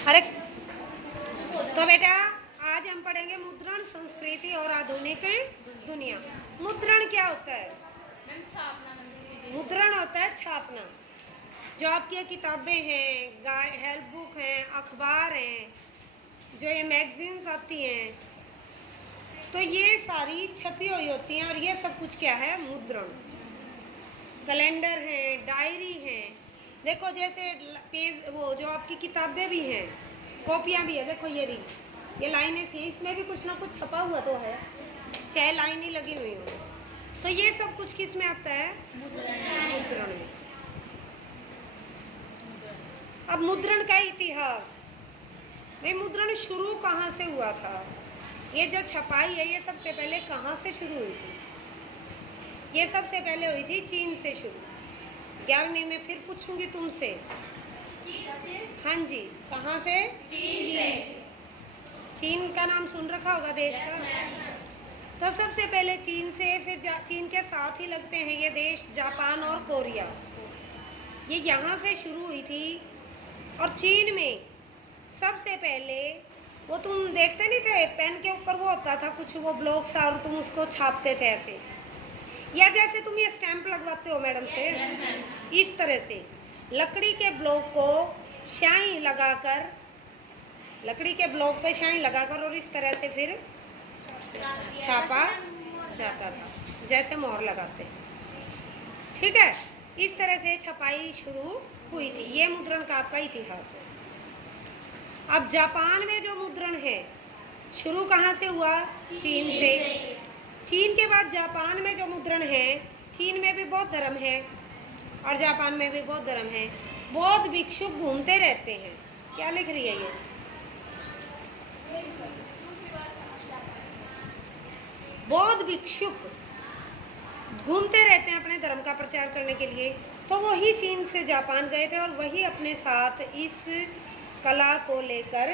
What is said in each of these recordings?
अरे तो बेटा आज हम पढ़ेंगे मुद्रण संस्कृति और आधुनिक दुनिया। मुद्रण क्या होता है? मुद्रण होता है छापना। जो आपकी किताबें हैं, हेल्प बुक हैं, अखबार हैं, जो ये मैगजीन्स आती हैं, तो ये सारी छपी हुई होती हैं। और ये सब कुछ क्या है? मुद्रण। कैलेंडर हैं, डायरी हैं, देखो जैसे पेज, वो जो आपकी किताबें भी हैं, कॉपियाँ भी है, देखो ये लाइनें थी, इसमें भी कुछ ना कुछ छपा हुआ तो है, 6 लाइनें लगी हुई हो, तो ये सब कुछ किस में आता है? मुद्रण में। अब मुद्रण का इतिहास, भाई मुद्रण शुरू कहाँ से हुआ था? ये जो छपाई है ये सबसे पहले कहाँ से शुरू हुई थी? ये सबसे पहले हुई थी चीन से शुरू। 11वीं में फिर पूछूंगी तुमसे। हाँ जी, कहाँ से? चीन से। चीन का नाम सुन रखा होगा देश का। तो सबसे पहले चीन से, फिर चीन के साथ ही लगते हैं ये देश जापान और कोरिया, ये यहाँ से शुरू हुई थी। और चीन में सबसे पहले वो तुम देखते नहीं थे, पेन के ऊपर वो होता था कुछ, वो ब्लॉक सा, और तुम उसको छापते थे ऐसे, या जैसे तुम ये स्टैंप लगवाते हो मैडम से, इस तरह से लकड़ी के ब्लॉक को स्याही लगाकर, लकड़ी के ब्लॉक पे स्याही लगाकर और इस तरह से फिर छापा जाता था, जैसे मोहर लगाते हैं। ठीक है, इस तरह से छपाई शुरू हुई थी। ये मुद्रण का आपका इतिहास है। अब जापान में जो मुद्रण है शुरू कहाँ से हुआ? चीन से। चीन के बाद जापान में जो मुद्रण है, चीन में भी बौद्ध धर्म है और जापान में भी बौद्ध धर्म है। बौद्ध भिक्षुक घूमते रहते हैं। क्या लिख रही है ये? बौद्ध भिक्षुक घूमते रहते हैं अपने धर्म का प्रचार करने के लिए। तो वही चीन से जापान गए थे और वही अपने साथ इस कला को लेकर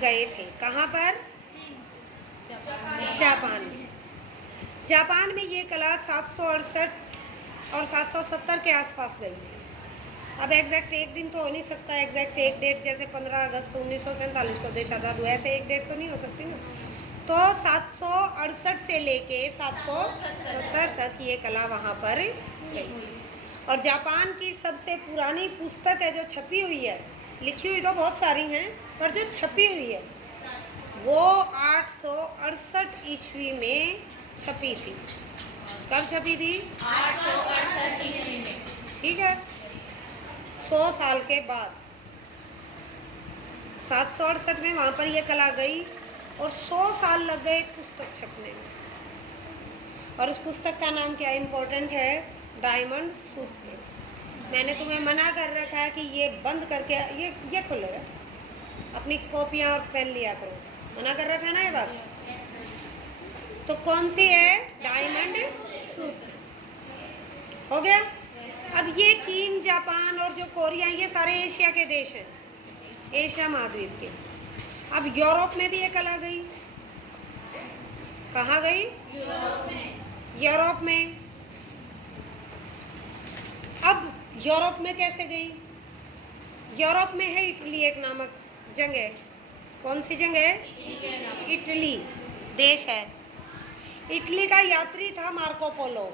गए थे। कहाँ पर? जापान में। जापान में ये कला 768 और 770 के आसपास गई थी। अब एग्जैक्ट एक दिन तो हो नहीं सकता, एग्जैक्ट एक डेट, जैसे 15 अगस्त 1947 को देश आजाद हुआ, ऐसे एक डेट तो नहीं हो सकती ना। तो 768 से लेके 770 तक ये कला वहाँ पर गई। और जापान की सबसे पुरानी पुस्तक है जो छपी हुई है, लिखी हुई तो बहुत सारी हैं, पर जो छपी हुई है वो 868 ईस्वी में छपी थी। कब छपी थी? 868 ईस्वी में। ठीक है, 100 साल के बाद 768 में वहाँ पर ये कला गई और 100 साल लग गए पुस्तक छपने में। और उस पुस्तक का नाम क्या इम्पोर्टेंट है? डायमंड सूत्र। मैंने तुम्हें मना कर रखा है कि ये बंद करके ये खोलेगा, अपनी कॉपियाँ और पेन लिया करो, मना कर रखा है ना ये बात। तो कौन सी है? डायमंड सूत्र। हो गया। अब ये चीन, जापान और जो कोरिया, ये सारे एशिया के देश हैं, एशिया महाद्वीप के। अब यूरोप में भी ये कला गई। कहाँ गई? यूरोप में। यूरोप में। अब यूरोप में कैसे गई? यूरोप में है इटली एक नामक जगह। कौन सी जगह? इटली देश है। इटली का यात्री था मार्को पोलो।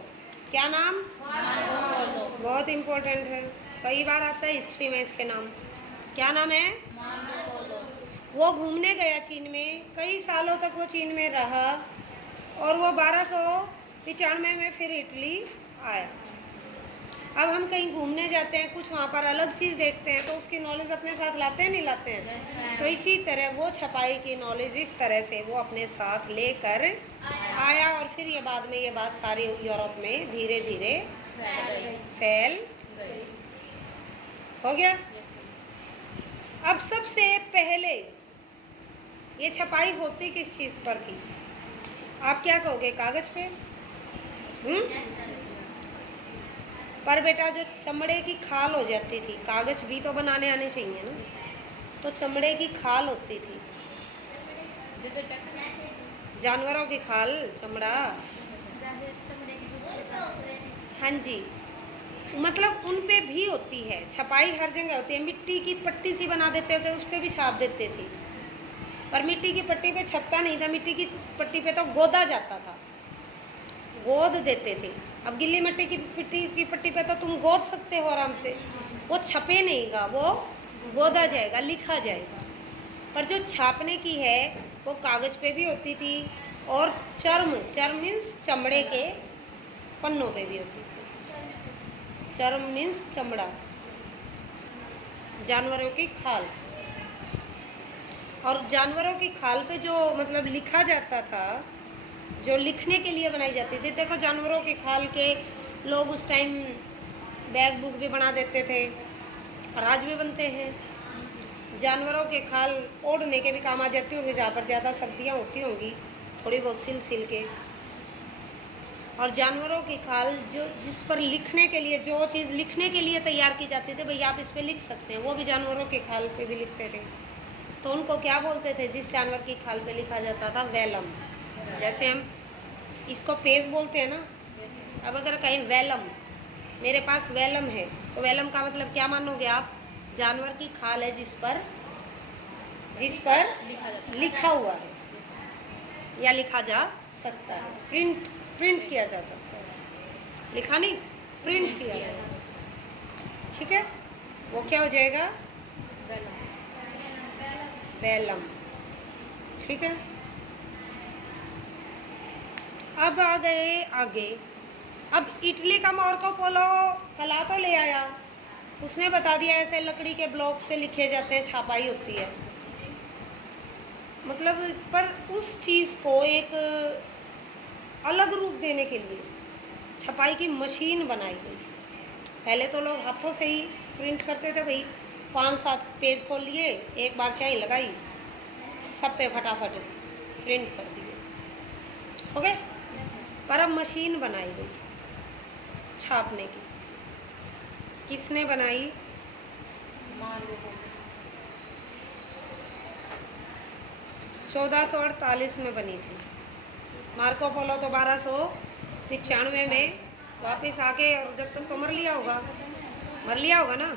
क्या नाम? Marco Polo. बहुत इंपॉर्टेंट है, कई बार आता है हिस्ट्री में इसके नाम। क्या नाम है? Marco Polo. वो घूमने गया चीन में, कई सालों तक वो चीन में रहा और वो 1295 में फिर इटली आया। अब हम कहीं घूमने जाते हैं, कुछ वहाँ पर अलग चीज़ देखते हैं, तो उसकी नॉलेज अपने साथ लाते हैं, नहीं लाते हैं? तो इसी तरह वो छपाई की नॉलेज इस तरह से वो अपने साथ लेकर आया और फिर ये बाद में ये बात सारी यूरोप में धीरे धीरे फैल गई। हो गया। अब सबसे पहले ये छपाई होती किस चीज़ पर थी? आप क्या कहोगे? कागज पे? पर बेटा जो चमड़े की खाल हो जाती थी, कागज भी तो बनाने आने चाहिए ना, तो चमड़े की खाल होती थी, जानवरों की खाल, चमड़ा। हाँ जी, मतलब उन पे भी होती है छपाई, हर जगह होती है। मिट्टी की पट्टी सी बना देते थे, उस पर भी छाप देते थे, पर मिट्टी की पट्टी पे छपता नहीं था। मिट्टी की पट्टी पे तो गोदा जाता था, गोद देते थे। अब गिल्ली मिट्टी की पट्टी पे तो तुम गोद सकते हो आराम से, वो छपे नहींगा, वो गोदा जाएगा, लिखा जाएगा। पर जो छापने की है वो कागज पे भी होती थी, और चर्म मीन्स चमड़े के पन्नों पे भी होती थी। चर्म मीन्स चमड़ा, जानवरों की खाल। और जानवरों की खाल पे जो मतलब लिखा जाता था, जो लिखने के लिए बनाई जाती थी। देखो जानवरों की खाल के लोग उस टाइम बैग बुक भी बना देते थे, और आज भी बनते हैं। जानवरों के खाल ओढ़ने के भी काम आ जाती होंगी, जहाँ पर ज़्यादा सर्दियाँ होती होंगी, थोड़ी बहुत सिल के। और जानवरों की खाल जो जिस पर लिखने के लिए, जो चीज़ लिखने के लिए तैयार की जाती थी, भैया आप इस पर लिख सकते हैं, वो भी जानवरों के खाल पे भी लिखते थे। तो उनको क्या बोलते थे जिस जानवर की खाल पे लिखा जाता था? वेलम। जैसे हम इसको पेज बोलते हैं ना, अब अगर कहीं वेलम, मेरे पास वेलम है, तो वेलम का मतलब क्या मानोगे आप? जानवर की खाल है जिस पर लिखा हुआ है या लिखा जा सकता है, प्रिंट किया जा सकता है। लिखा नहीं, प्रिंट किया जा सकता है। ठीक है, वो क्या हो जाएगा? वेलम। ठीक है, अब आ गए आगे। अब इटली का मार्को पोलो कला तो ले आया, उसने बता दिया ऐसे लकड़ी के ब्लॉक से लिखे जाते हैं, छपाई होती है। मतलब पर उस चीज़ को एक अलग रूप देने के लिए छपाई की मशीन बनाई गई। पहले तो लोग हाथों से ही प्रिंट करते थे, भाई 5-7 पेज खोल लिए, एक बार स्याही लगाई, सब पे फटाफट प्रिंट कर दिए, ओके। पर अब मशीन बनाई गई छापने की। किसने बनाई? 1448 में बनी थी। मार्को पोलो तो 1295 में वापस आके, और जब तक तो मर लिया होगा ना।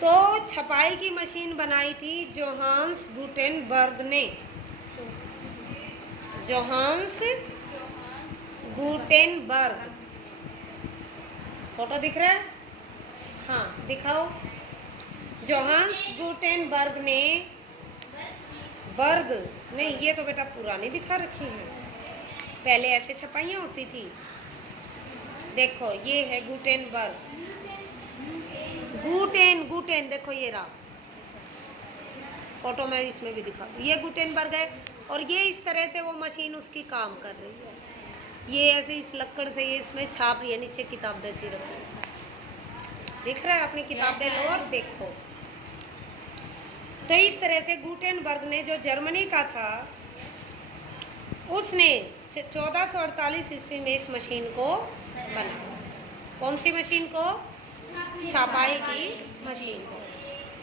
तो छपाई की मशीन बनाई थी जोहान्स गुटेनबर्ग ने। जोहान्स गुटेनबर्ग, फोटो दिख रहा है? हाँ दिखाओ। जोहान्स गुटेनबर्ग ने, बर्ग नहीं, ये तो बेटा पुरानी दिखा रखी है, पहले ऐसे छपाइयाँ होती थी। देखो ये है गुटेनबर्ग, गुटेन देखो ये रहा फोटो में, इसमें भी दिखा, ये गुटेनबर्ग है। और ये इस तरह से वो मशीन उसकी काम कर रही है। ये ऐसे इस लक्कड़ से ये इसमें छाप रही है, नीचे किताबें सी रखी, दिख रहा है? अपनी किताबें लो और देखो। तो इस तरह से गुटेनबर्ग ने, जो जर्मनी का था, उसने 1448 ईस्वी में इस मशीन को बनाया। कौन सी मशीन को? छपाई की मशीन को।